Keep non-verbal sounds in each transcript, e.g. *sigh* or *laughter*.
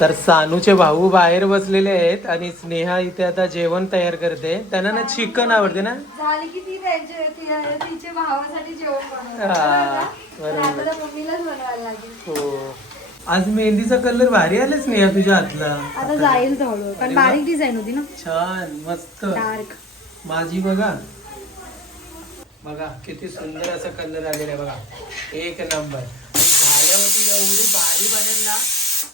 तर सानूचे भाऊ बाहेर बसलेले आहेत आणि स्नेहा इथे आता जेवण तयार करते. त्यांना ना चिकन आवडते ना? झाली की ती त्यांच्या ती- तिच्या भावासाठी जेवण बनवते. हा, बरोबर ना? बरोबर. तर आता मम्मीलाच बनवायला लागेल. हो. आज मेहंदीचा कलर भारी आला स्नेहा तुझ्या हातला. आता जाईल हळूहळू कारण बारीक डिझाईन होती ना? छान मस्त. डार्क माझी बघा. बघा किती सुंदर असा कलर आलेला आहे बघा. एक नंबर आणि झाल्यावरती एवढी भारी बनेल ना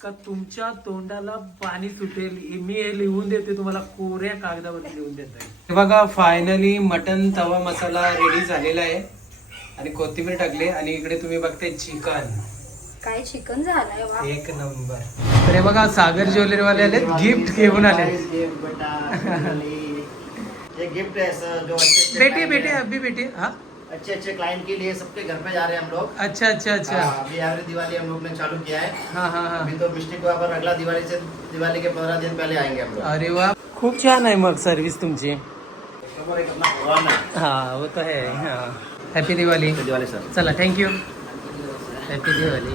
का तुमच्या तोंडाला पाणी सुटेल? मी हे लिहून देते तुम्हाला कोऱ्या कागदावरती लिहून देत हे बघा फायनली मटन तवा मसाला रेडी झालेला आहे. आणि कोथिंबीर टाकली आणि इकडे तुम्ही बघताय चिकन. काय चिकन झालंय वा एक नंबर. तर हे बघा सागर *laughs* ज्वेलरी. वाले आले गिफ्ट घेऊन आले गिफ्ट बेटा बेटी अभी बेटी हाँ? अच्छे अच्छे क्लाइंट के लिए सबके घर पे जा रहे हैं हम लोग। अच्छा अच्छा अच्छा। हाँ, अभी एवरी दिवाली हम लोग ने चालू किया है। हाँ हाँ हाँ। अभी तो मिस्टेक हुआ पर अगला दिवाली से दिवाली के पंद्रह दिन पहले आएंगे हम लोग। अरे वा खूप छान आहे मग सर्विस तुमची। कस्टमर एक अपना भगवान है। हाँ वो तो है हाँ। हॅपी दिवाळी तो दिवाली सर चला थँक्यू हॅपी दिवाळी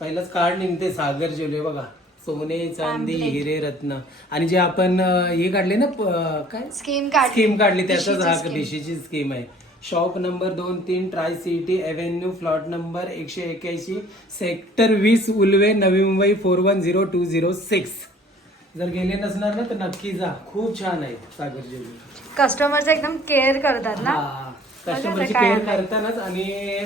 पहिलंच कार्ड निघते सागर ज्वेलरी बघा. सोने चांदी. हिरे रत्न. आणि जे आपण अं, हे काढले ना प- काय? स्कीम काढ स्कीम काढली त्याचाच हा. दिशीची स्कीम आहे. शॉप नंबर दोन तीन tri city avenue flat number एकशे एक्याऐंशी सेक्टर वीस Ulwe Navi Mumbai four one zero two zero six. जर गेले नसणार ना तर नक्की जा. खूप छान आहे सागर ज्वेलरी कस्टमरचं एकदम केअर करतात ना? कस्टमरची काय केअर आहे? करतानाच आणि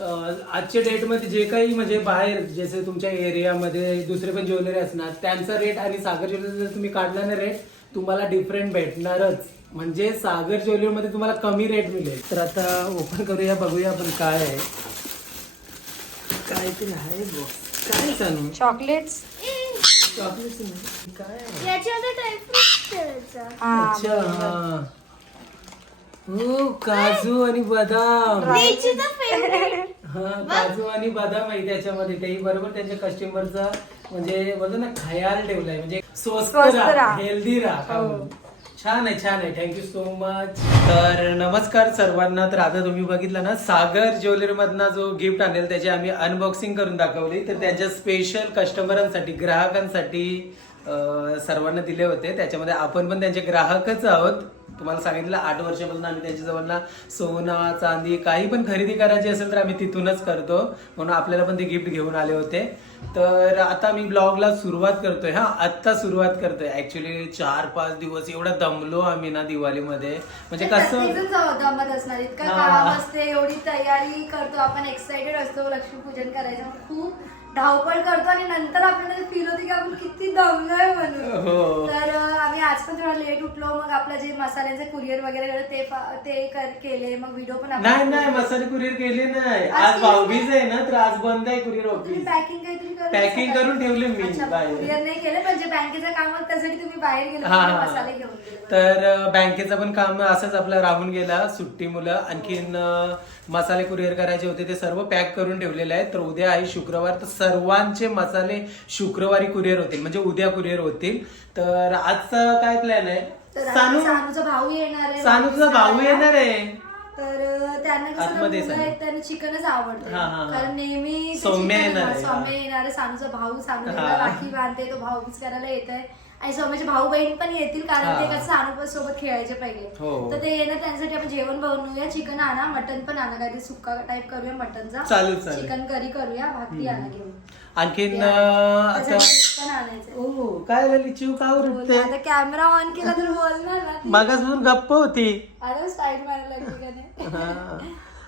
अं, आजच्या डेटमध्ये जे काही म्हणजे बाहेर जसे तुमच्या एरियामध्ये दुसरे पण ज्वेलरी असणार त्यांचा रेट आणि सागर ज्वेलरी जर तुम्ही काढला ना रेट तुम्हाला डिफरंट भेटणारच. म्हणजे सागर ज्वेलरी मध्ये तुम्हाला कमी रेट मिळेल. तर आता ओपन करूया बघूया आपण काय आहे. काय ते आहे बॉक्स काय सांगू चॉकलेट्स चॉकलेट नाही. काय आहे? याच्यामध्ये ड्रायफ्रूट ठेवायचा. अच्छा हा. हो काजू आणि बदाम. त्याची तर फेवरेट हा काजू आणि बदाम आहे त्याच्यामध्ये. तेही बरोबर त्यांच्या कस्टमरचा म्हणजे बोलतो ना खयाल ठेवलाय. म्हणजे स्वस्त स्वस्त राहा राहा. हेल्दी राहा हो. छान आहे छान आहे. थँक्यू सो मच तर नमस्कार सर्वांना. तर आता तुम्ही बघितलं ना सागर ज्वेलरीमधनं जो गिफ्ट आणेल त्याची आम्ही अनबॉक्सिंग करून दाखवली. तर त्यांच्या स्पेशल कस्टमरांसाठी ग्राहकांसाठी सर्वांना दिले होते. त्याच्यामध्ये आपण पण त्यांचे ग्राहकच आहोत. तुम्हाला सांगितलं आठ वर्षापासून आम्ही त्यांच्याजवळना सोना चांदी काही पण खरेदी करायची असेल तर आम्ही तिथूनच करतो. म्हणून आपल्याला पण ते गिफ्ट घेऊन आले होते. तर आता मी ब्लॉगला सुरुवात करतोय हा आत्ता सुरुवात करतोय ऍक्च्युली चार पाच दिवस एवढा दमलो आम्ही ना दिवाळीमध्ये म्हणजे कसं दमत असणार इतकं. काम असते एवढी तयारी करतो आपण एक्साइटेड असतो लक्ष्मीपूजन करायचं खूप धावपळ करतो आणि नंतर आपल्याला फील होते की आपण किती दमलोय म्हणून. हो. तर आम्ही आज पण थोडा लेट उठलो. मग आपलं जे मसाल्याचे कुरिअर वगैरे ते ते केले. मग व्हिडिओ पण नाही नाही मसाले कुरिअर केले नाही. आज भाऊबीज आहे ना तर आज बंद आहे कुरिअर ऑफिस पॅकिंग काहीतरी Packing करून ठेवले मी. कुरिअर नाही केलं पण जे बँकेचं काम होतं त्यासाठी तुम्ही बाहेर गेले हा. मसाले घेऊन तर बँकेचं पण काम असंच आपलं राहून गेला सुट्टी मुलं. आणखीन मसाले कुरिअर करायचे होते ते सर्व पॅक करून ठेवलेले आहेत. तर उद्या आहे शुक्रवार. तर सर्वांचे मसाले शुक्रवारी कुरिअर होतील म्हणजे उद्या कुरिअर होतील तर आजचा काय प्लॅन आहे तर सानू सानूचा भाऊ येणार आहे सानू तुझा भाऊ येणार आहे तर त्यांना कसं आतमध्ये मुलं सांग. आहेत त्यांना चिकनच आवडतं हा, हा, हा. कारण नेहमी ते सौम्य chicken- येणार आहे, सौम्य. येणार आहे सानूचा भाऊ सानू हा. राखी बांधते तो भाऊ करायला येत आहे आणि सौम्याचे भाऊ बहीण पण येतील कारण. ते कसं सानू पण सोबत खेळायचे पहिले हो. तर ते येणार त्यांच्यासाठी आपण जेवण बनवूया चिकन आणा मटन पण आणा काहीतरी सुक्का टाईप करूया मटनचा चालेल, चालेल. चिकन करी करूया भाकरी आणा घेऊन आणखीन अ, आणा. आता त्याच्यामध्ये पण आणायचं ओ काय झाली चिव का उरते आता कॅमेरा ऑन केला तर बोलणार ना ती. मागासून गप्प होती आता स्टाईल मारायला लागली का नाही हा.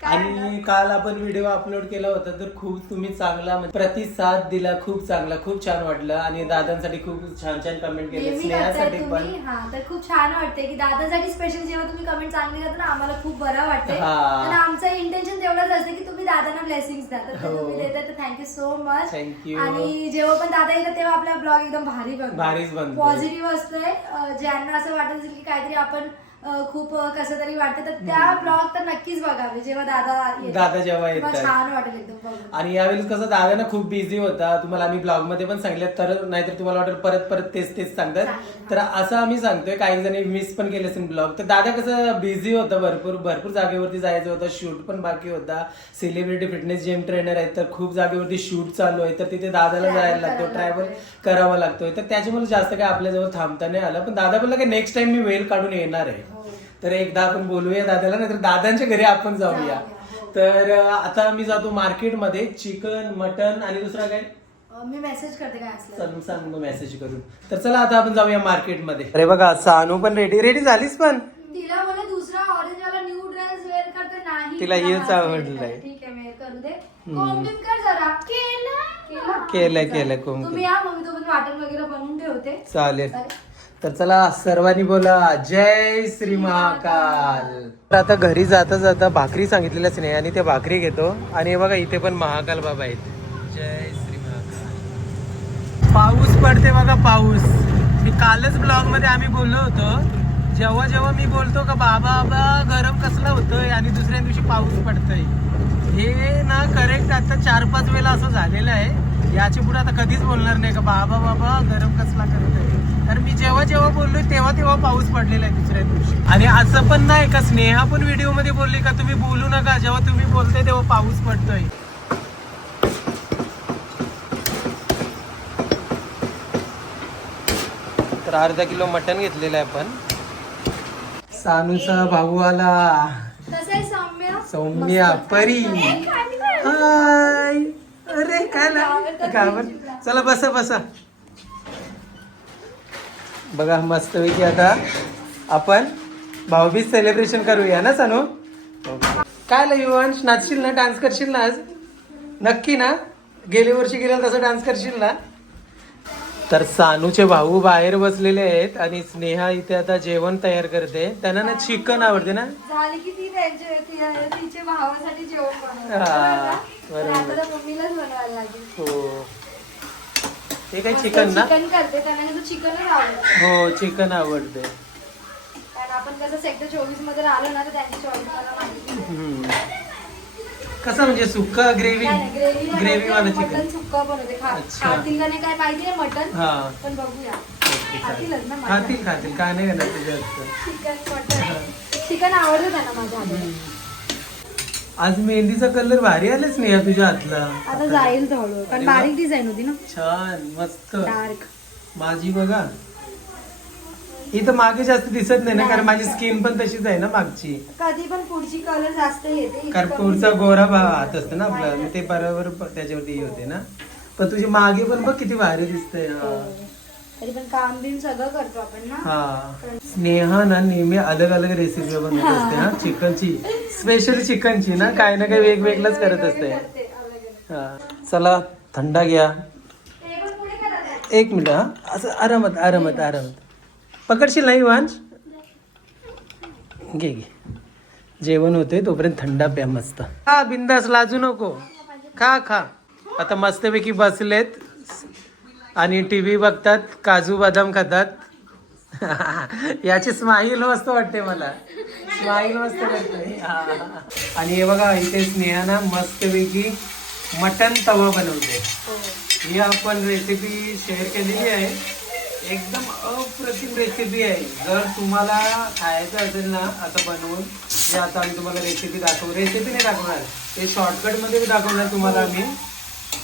आणि काल आपण व्हिडिओ अपलोड केला होता तर खूप तुम्ही चांगला म्हणजे प्रतिसाद दिला खूप चांगला खूप छान वाटलं. आणि दादांसाठी खूप छान छान कमेंट केले नेहमी करताय स्नेहासाठी पण. तुम्ही? हा तर खूप छान वाटते की दादासाठी स्पेशल जेव्हा तुम्ही कमेंट चांगली करता ना आम्हाला खूप बरं वाटते हा. आमचं इंटेन्शन तेवढंच असते की तुम्ही दादांना ब्लेसिंग द्या. तर ते हो. तुम्ही तर thank you so much Thank you. आणि जेव्हा पण दादा येतात तेव्हा आपला ब्लॉग एकदम भारी बनतो. भारीच बनतो. पॉझिटिव्ह असतोय. अं, ज्यांना असं वाटत असेल की काहीतरी आपण खूप कसं तरी वाटतं. तर त्या ब्लॉग तर नक्कीच बघावे जेव्हा दादा. दादा जेव्हा येतात. छान वाटेल एकदम आणि यावेळेस कसं दादा ना खूप बिझी होता. तुम्हाला आम्ही ब्लॉगमध्ये पण सांगितलं तर नाहीतर तुम्हाला वाटेल परत परत तेच तेच सांगतात. तर असं आम्ही सांगतोय. काही जणी मिस पण केले असेल ब्लॉग. तर दादा कसं बिझी होता भरपूर. भरपूर जागेवरती जायचं होतं. शूट पण बाकी होता. सेलिब्रिटी फिटनेस जिम ट्रेनर आहेत तर खूप जागेवरती शूट चालू आहे. तर तिथे दादाला जायला लागतो. ट्रॅव्हल. करावा लागतोय. तर त्याच्यामुळे जास्त काय आपल्याजवळ थांबता नाही आलं. पण दादा बोलला की नेक्स्ट टाइम मी वेळ काढून येणार आहे. तर एकदा आपण बोलूया दादाला नाहीतर दादांच्या घरी आपण जाऊया. हो. तर आता मी जातो मार्केटमध्ये चिकन मटन आणि दुसरा काय? मी मेसेज करते काय असलं चल सांग मग मेसेज करून. तर चला आता आपण जाऊया मार्केटमध्ये. अरे बघा सानू पण रेडी रेडी झालीस पण? तिला बोले दुसरा ऑरेंज वाला न्यू ड्रेस वेअर करते नाही तिला हेच आवडलंय. ठीक आहे वेअर करू दे. कर जरा. केलं केलंय, केलंय कोम्बिंग. तुम्ही या मग मी तोपर्यंत वाटण वगैरे बनवून ठेवते. चालेल. तर चला सर्वांनी बोला जय श्री महाकाल. तर आता घरी जाता जाता भाकरी सांगितलेल्याच नाही आणि त्या भाकरी घेतो. आणि बघा इथे पण महाकाल बाबा आहेत. जय श्री महाकाल. पाऊस पडते बघा पाऊस. मी कालच ब्लॉगमध्ये आम्ही बोललो होतो. जेव्हा जेव्हा मी बोलतो का बाबा बाबा गरम कसला होतोय आणि दुसऱ्या दिवशी पाऊस पडतोय. हे ना करेक्ट आता चार पाच वेळेला असं झालेलं आहे. याच्यापुढे आता कधीच बोलणार नाही का बाबा बाबा गरम कसला करतोय. कारण मी जेव्हा जेव्हा बोललोय तेव्हा तेव्हा पाऊस पडलेला आहे दुसऱ्या दिवशी. आणि असं पण नाही का स्नेहा पण व्हिडिओमध्ये बोलली का तुम्ही बोलू नका जेव्हा तुम्ही बोलते तेव्हा पाऊस पडतोय. तर अर्धा किलो मटन घेतलेलं आहे आपण. सानूचा भाऊ आला. सौम्य? सौम्या परी. हाय. अरे काय चला बसा बसा. बघा मस्त पैकी आता आपण भाऊबीज सेलिब्रेशन करूया ना सानू? काय युवंश नाचशील ना डान्स करशील ना आज? नक्की ना? गेल्या वर्षी गेला तसं डान्स करशील ना? तर सानूचे भाऊ बाहेर बसलेले आहेत आणि स्नेहा इथे आता जेवण तयार करते. त्यांना ना चिकन आवडते ना? झाली की ती त्यांच्या ती- तिच्या भावासाठी जेवण बनवते. हा, बरोबर. मम्मीलाच बनवायला लागेल. हो. हे काय चिकन ना चिकन करते त्यांना कसं चिकनच आवडतं हो चिकन आवडते कारण आपण कसं सेक्टर चोवीसमध्ये राहिलो ना तर त्यांची चॉईस मला माहिती आहे. हम्म. कसं म्हणजे सुक्का ग्रेव्ही ग्रेव्ही वाला मटन चिकन सुक्का बनवते खा अच्छा. खातील का नाही काय आहे मटन हा पण बघूया ओके, चालेल. खातीलच ना मटण. खातील खातील काय नाही करणार तुझ्या. चिकन मटन चिकन आवडतं त्यांना माझ्या. आज मेहंदीचा कलर भारी आलेच नाही या तुझ्या हातला. आता जाईल हळूहळू कारण. बारीक डिझाईन होती ना. छान मस्त. डार्क माझी बघा. इथं मागे जास्त दिसत नाही ना कारण माझी स्किन पण तशीच आहे ना मागची. कधी पण पुढची कलर जास्त येते कारण पुढचा. गोरा भा हात असतो ना आपला मग ते बरोबर प- त्याच्यावरती हे होते ना. पण तुझी मागे पण बघ किती भारी दिसतंय. हा. तरी पण काम बिम सगळं करतो आपण ना. हा. स्नेहा ना नेहमी अलग अलग रेसिपी बनवत असते ना चिकनची. स्पेशली चिकनची ना काय ना काही वेगवेगळंच करत असते. करते, अलग-अलग. हा. चला थंडा घ्या. ते पण पुढे करा एक मिनिट हा. असं आरामात आरामात आरामात. पकडशील नाही वांश घे घे. जेवण होते तोपर्यंत थंडा प्या मस्त. हा बिंदास लाजू नको. खा खा. आता मस्तपैकी बसलेत. आणि टी व्ही बघतात काजू बदाम खातात. *laughs* याची स्माईल मस्त वाटते मला. स्माईल मस्त वाटते हा. आणि हे बघा इथे स्नेहाना मस्तपैकी मटन तवा बनवते ही. आपण रेसिपी शेअर केलेली आहे. एकदम अप्रतिम रेसिपी आहे. जर तुम्हाला खायचं असेल ना आता बनवून जे आता आम्ही तुम्हाला रेसिपी दाखवू. रेसिपी नाही दाखवणार. ते शॉर्टकटमध्ये दाखवणार तुम्हाला आम्ही.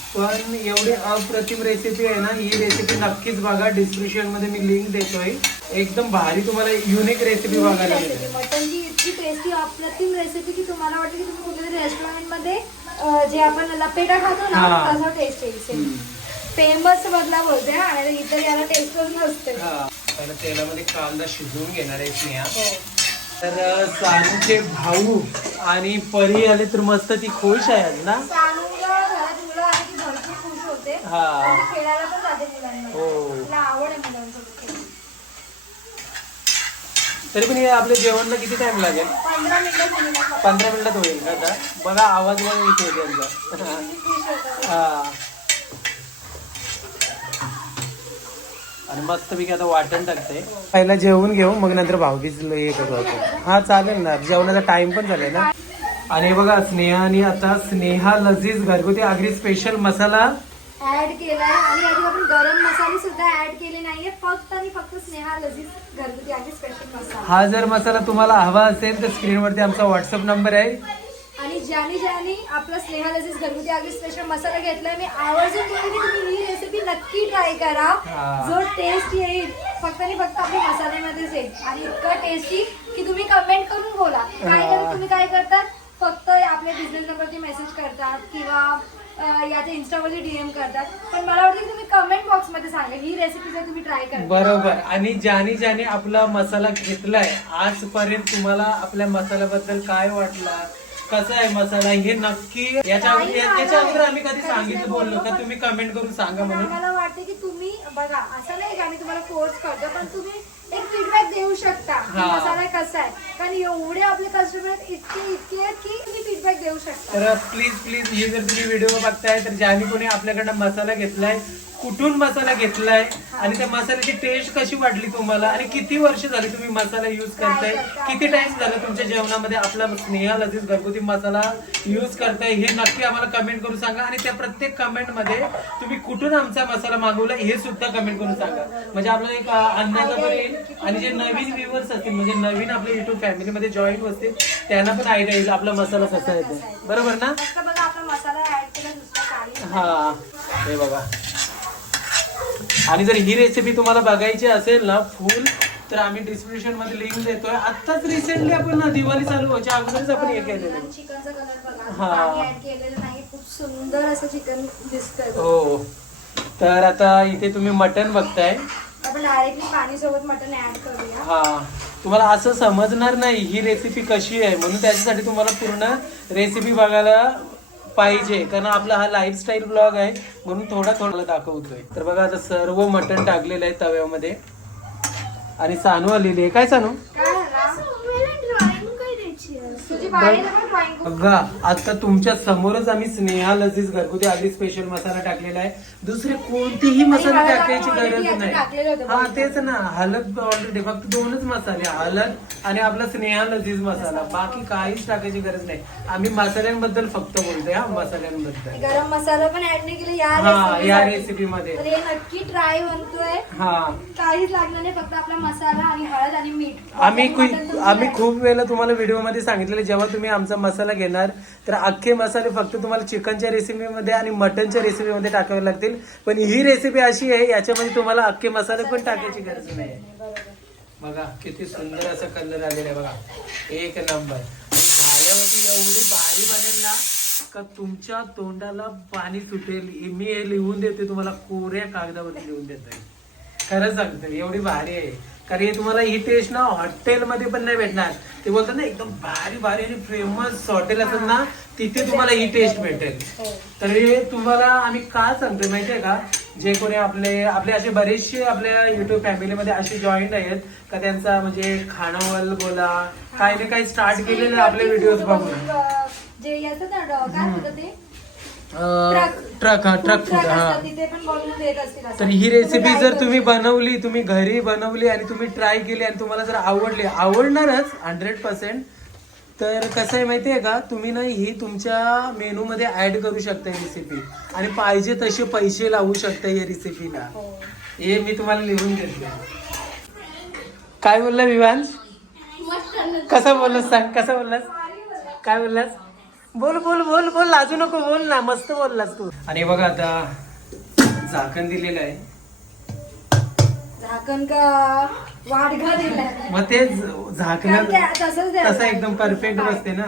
पण एवढी अप्रतिम रेसिपी आहे ना ही रेसिपी नक्कीच बघा डिस्क्रिप्शनमध्ये मी लिंक देतोय. एकदम भारी तुम्हाला युनिक रेसिपी बघायला मिळेल मटनची इतकी टेस्टी अप्रतिम रेसिपी की तुम्हाला वाटतं की तुम्ही कुठेतरी रेस्टॉरंटमध्ये अं, जे आपण लपेटा खातो ना हा. तसा टेस्ट येईल. फेमस बदला बोलते हा आणि इतर याला टेस्टच नसते. हा. पहिला तेलामध्ये कांदा शिजवून घेणार आहे स्नेहा तर सानूचे भाऊ आणि परी आले तर मस्त ती खुश आहे आज ना घरात मुलं आली की भरपूर खुश होते हा. आणि ती खेळायला पण जाते मुलांमध्ये हो. तिला आवड आहे मुलांसोबत खेळायची. तरी पण हे आपल्या जेवणला किती टाइम लागेल? पंधरा मिनिटं मिनिटात होईल का आता? बघा आवाज बघा येते त्यांचा. खुश. हा. आणि मस्तपैकी आता वाटण टाकते पहिला जेवून घेऊ मग नंतर भाऊबीज हे करू आपण. हा चालेल ना. जेवणाचा टाइम पण झालाय ना. आणि हे बघा स्नेहाने आता स्नेहा लजीज घरगुती आगरी स्पेशल मसाला ऍड केलाय. आणि याच्यात आपण गरम मसाले सुद्धा ऍड केले नाहीये. फक्त आणि फक्त स्नेहा लजीज घरगुती आणि स्पेशल मसाला. हा जर मसाला तुम्हाला हवा असेल तर स्क्रीनवरती आमचा व्हॉट्सअप नंबर आहे. आणि ज्याने ज्याने आपला स्नेहा लजीज घरगुती आगरी स्पेशल मसाला घेतलाय मी आवर्जून बोलते की तुम्ही ही रेसिपी नक्की ट्राय करा. जो टेस्ट येईल. फक्त आणि फक्त आपल्या मसाल्यामध्येच येईल. आणि इतकं टेस्टी की तुम्ही कमेंट करून बोला. काय. करता तुम्ही काय करतात फक्त आपल्या बिझनेस नंबरची मेसेज करतात किंवा याच्या इन्स्टावरती डीएम करतात. पण मला वाटतं की तुम्ही कमेंट बॉक्समध्ये सांगा. ही रेसिपी जर तुम्ही ट्राय करता. बरोबर. आणि ज्याने ज्याने आपला मसाला घेतलाय आजपर्यंत तुम्हाला आपल्या मसाल्याबद्दल काय वाटला? कसा आहे मसाला? हे नक्की याच्या याच्या अगोदर आम्ही कधी सांगितलं बोललो का तुम्ही कमेंट करून सांगा म्हणून. आम्हाला वाटते की तुम्ही बघा असं नाही की आम्ही तुम्हाला फोर्स करतो पण तुम्ही एक फीडबॅक देऊ शकता की हा. मसाला कसा आहे कारण एवढे आपले कस्टमर इतके इतके आहेत की तुम्ही फीडबॅक देऊ शकता तर प्लीज प्लीज हे जर तुम्ही व्हिडिओ बघताय तर ज्याने कोणी आपल्याकडनं मसाला घेतलाय कुठून मसाला घेतलाय आणि त्या मसाल्याची टेस्ट कशी वाटली तुम्हाला? आणि किती वर्ष झाली तुम्ही मसाला युज करताय? किती टाइम झालं तुमच्या जेवणामध्ये आपला स्नेहा लजीज घरगुती मसाला युज करताय? हे नक्की आम्हाला कमेंट करून सांगा. आणि त्या प्रत्येक कमेंटमध्ये तुम्ही कुठून आमचा मसाला मागवला हे सुद्धा कमेंट करून सांगा. म्हणजे आपल्याला एक अंदाजा पण येईल आणि जे नवीन व्ह्युअर्स असतील म्हणजे नवीन आपल्या युट्यूब फॅमिलीमध्ये जॉईन असतील त्यांना पण आयडिया येईल आपला मसाला कसा येतो बरोबर ना? आपला हा. हे बघा. आणि जर ही रेसिपी तुम्हाला बघायची असेल ना फुल तर आम्ही डिस्क्रिप्शनमध्ये लिंक देतोय. आताच रिसेंटली आपण ना दिवाळी चालू व्हायच्या अगोदरच आपण हे केलेलं. चिकनचा कलर बघा. हा. पाणी ऍड केलेलं नाही खूप सुंदर असं चिकन दिसतंय हो. तर आता इथे तुम्ही मटन बघताय. आपण डायरेक्टली पाणी सोबत मटन ऍड करूया. हा. तुम्हाला असं समजणार नाही ही रेसिपी कशी आहे म्हणून त्याच्यासाठी तुम्हाला पूर्ण रेसिपी बघायला पाहिजे कारण आपला हा लाईफस्टाईल ब्लॉग आहे म्हणून थोडा थोडा दाखवतोय. तर बघा आता सर्व मटण टाकलेलं आहे तव्यामध्ये. आणि सानू आलेली आहे. काय सानू काय झाला मला ड्रॉइंग करायची आहे. तुझी बाई पण ड्रॉइंग बघा आता तुमच्या समोरच आम्ही स्नेहा लजीज घरगुती आधी स्पेशल मसाला टाकलेला आहे. दुसरे कोणतेही मसाले टाकायची गरज नाही. हा. तेच ना. हळद ऑलरेडी फक्त दोनच मसाले हळद आणि आपला स्नेहा लजीज मसाला. बाकी काहीच टाकायची गरज नाही. आम्ही मसाल्यांबद्दल फक्त बोलतोय हा मसाल्यांबद्दल. गरम मसाला पण ऍड नाही केला या हा या. रेसिपी मध्ये. हे नक्की ट्राय म्हणतोय हा. काहीच लागणार नाही फक्त आपला मसाला आणि हळद आणि मीठ. आम्ही आम्ही खूप वेळेला तुम्हाला व्हिडिओमध्ये सांगितलेलं जेव्हा तुम्ही आमचा मसाला घेणार तर अख्खे मसाले फक्त तुम्हाला चिकनच्या रेसिपीमध्ये आणि मटनच्या रेसिपीमध्ये टाकावे लागतील. पण ही रेसिपी अशी आहे याच्यामध्ये तुम्हाला अख्खे मसाले पण टाकायची गरज नाही. बघा किती सुंदर असा कलर आलेला आहे बघा. एक नंबर झाल्यावरती एवढी भारी बनेल ना का तुमच्या तोंडाला पाणी सुटेल. मी हे लिहून देते तुम्हाला कोऱ्या कागदावरती लिहून देते खरं सांगतो एवढी भारी आहे. कारण हे तुम्हाला ही टेस्ट ना हॉटेलमध्ये पण नाही भेटणार. ते बोलतात ना एकदम भारी भारी आणि फेमस हॉटेल असेल ना तिथे तुम्हाला ही टेस्ट भेटेल. तर हे तुम्हाला आम्ही का सांगतोय माहितीये का? जे कोणी आपले आपले असे बरेचसे आपल्या युट्यूब फॅमिलीमध्ये असे जॉईंट आहेत का त्यांचा म्हणजे खाणंवल बोला काही ना काही स्टार्ट केलेलं आपले व्हिडिओज बघून. जे येतात ना ड- काय होतं ते? ट्रक हा ट्रक फूड हा. असतात, तिथे पण बनवून देत असतील असं. तर ही रेसिपी जर तुम्ही बनवली तुम्ही घरी बनवली आणि तुम्ही ट्राय केली आणि तुम्हाला जर आवडली आवडणारच हंड्रेड पर्सेंट तर कसं आहे माहिती आहे का? तुम्ही ना ही तुमच्या मेनूमध्ये ऍड करू शकता ही रेसिपी आणि पाहिजे तसे पैसे लावू शकता या रेसिपीला. हो. हे मी तुम्हाला लिहून घेतलं काय बोलला विवांश कसा बोललास सांग कसा बोललास? काय बोललास? बोल बोल बोल बोल लाजू नको बोल ना मस्त बोललास तू. आणि बघा आता झाकण दिलेलं आहे. झाकण का वाडगा दिलाय? मग ते झाकण कारण ते तसंच द्यायला तसं एकदम परफेक्ट. बसते ना.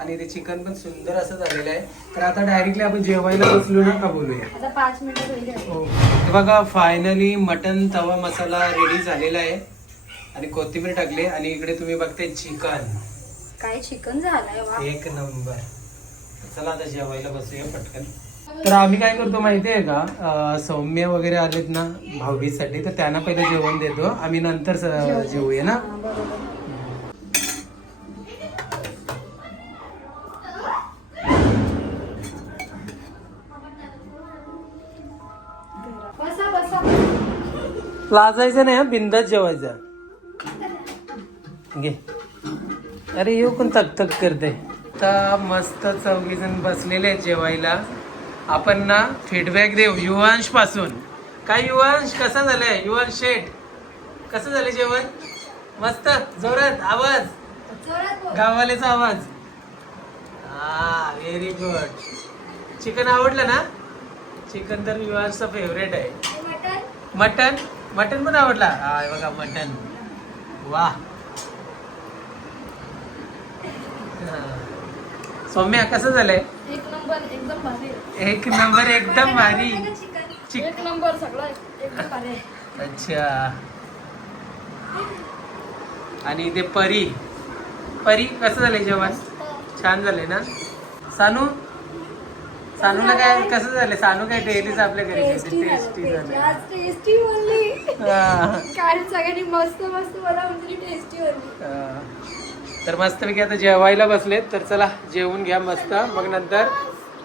आणि ते चिकन पण सुंदर असं झालेलं आहे. तर आता डायरेक्टली आपण जेवायला बसलो ना का बोलूया? आता पाच मिनिटं होईल याची. हो. हे बघा फायनली मटन तवा मसाला रेडी झालेला आहे. आणि कोथिंबीर टाकली आणि इकडे तुम्ही बघताय चिकन. काय चिकन झालंय वा. एक नंबर. चला आता जेवायला बसूया पटकन. तर आम्ही काय करतो माहितीये का? अं, सौम्य वगैरे आलेत ना भाऊबीजसाठी तर त्यांना पहिलं जेवण देतो. आम्ही नंतर स- जेवूया. ना? हा, बरोबर. बसा बसा. लाजायचं नाही हा? बिंदात जेवायचा. घे. अरे येऊ पण थक करते? आता मस्त चौघी जण बसलेले आहेत जेवायला. आपण ना फीडबॅक देऊ युवांशपासून. काय युवांश कसा झालाय? युवांश शेठ कसं झालं जेवण? मस्त? जोरात? आवाज. गावालेचा आवाज? हा व्हेरी गुड चिकन आवडलं ना? चिकन तर युवांशचा फेवरेट आहे. मटन मटन पण आवडला? हा हे बघा मटन वा सौम्या कसं झालंय? एक नंबर एकदम भारी. एक नंबर एकदम *laughs* भारी. चिक. एक नंबर सगळं एकदम भारी आहे. अच्छा. आणि ते परी. परी कसं झालंय जेवण? छान झालंय ना? सानू? सानूला काय कसं झालंय? सानू काय डेलीच आपल्या घरी टेस्टी टेस्टी झालं झालंय. आज टेस्टी बोलली हा. काल सगळ्यांनी मस्त मस्त मला म्हणजे टेस्टी बोलली तर मस्तपैकी आता जेवायला बसलेत तर चला जेवून घ्या मस्त मग नंतर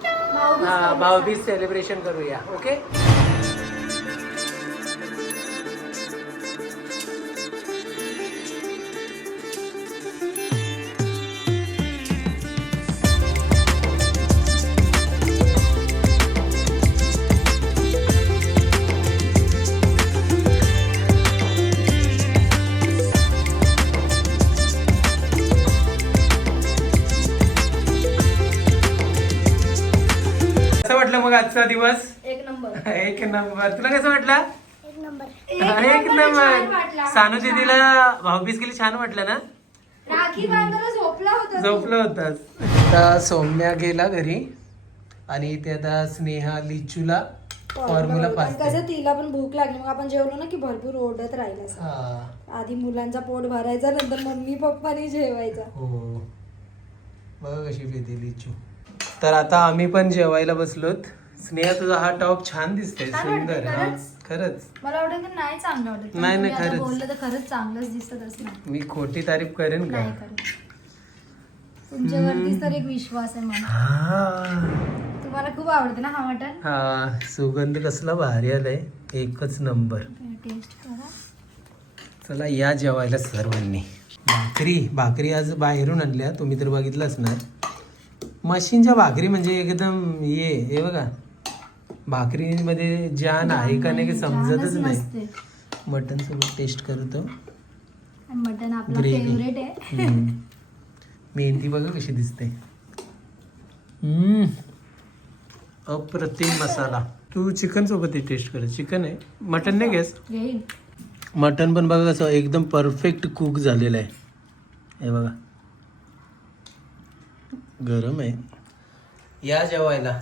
हा. भाऊबीज सेलिब्रेशन करूया ओके आजचा दिवस? एक नंबर. *laughs* एक नंबर. तुला कसं वाटलं? एक नंबर. एक. सानू दीदीला भाऊबीज केली छान वाटलं ना? राखी बांधायला झोपला होता. झोपलं होतास आता सौम्या गेला घरी आणि इथे आता स्नेहा लिचूला फॉर्म्युला पाच कसं तिला पण भूक लागली. मग आपण जेवलो ना की भरपूर ओढत राहिला असं. हा. आधी मुलांचा पोट भरायचा नंतर मम्मी पप्पानी जेवायचा. हो. बघा कशी पिते लिचू तर आता आम्ही पण जेवायला बसलोत. स्नेहा तुझा हा टॉप छान दिसतोय छान सुंदर. हा खरंच? खरंच. मला की नाही चांगलं वाटत पण नाही, नाही, तुम्ही आता खरंच. बोललं तर खरंच चांगलंच दिसत असणार मी खोटी तारीफ करेन का? नाही खरंच तुमच्यावरतीच तर एक विश्वास आहे मला. हा. तुम्हाला खूप आवडतं ना हा हा सुगंध कसला भारी आलाय. एकच नंबर. टेस्ट करा. चला या जेवायला सर्वांनी. भाकरी भाकरी आज बाहेरून आणल्या. तुम्ही तर बघितलं असणार. मशीनच्या भाकरी म्हणजे एकदम ये हे बघा. भाकरीमध्ये जान आहे का नाही की समजतच नाही. मटन सोबत टेस्ट करतो. मटन आपलं. फेवरेट आहे. मेहंदी बघा कशी दिसते. अप्रतिम मसाला. तू चिकन सोबत टेस्ट कर. चिकन आहे. मटन नाही घेस मटन पण बघा कसं एकदम परफेक्ट कुक झालेलं आहे. हे बघा. गरम आहे. या जेवायला.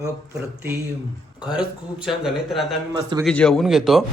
अप्रतिम. खरंच खूप छान झालंय. तर आता आम्ही मस्तपैकी जेवून घेतो.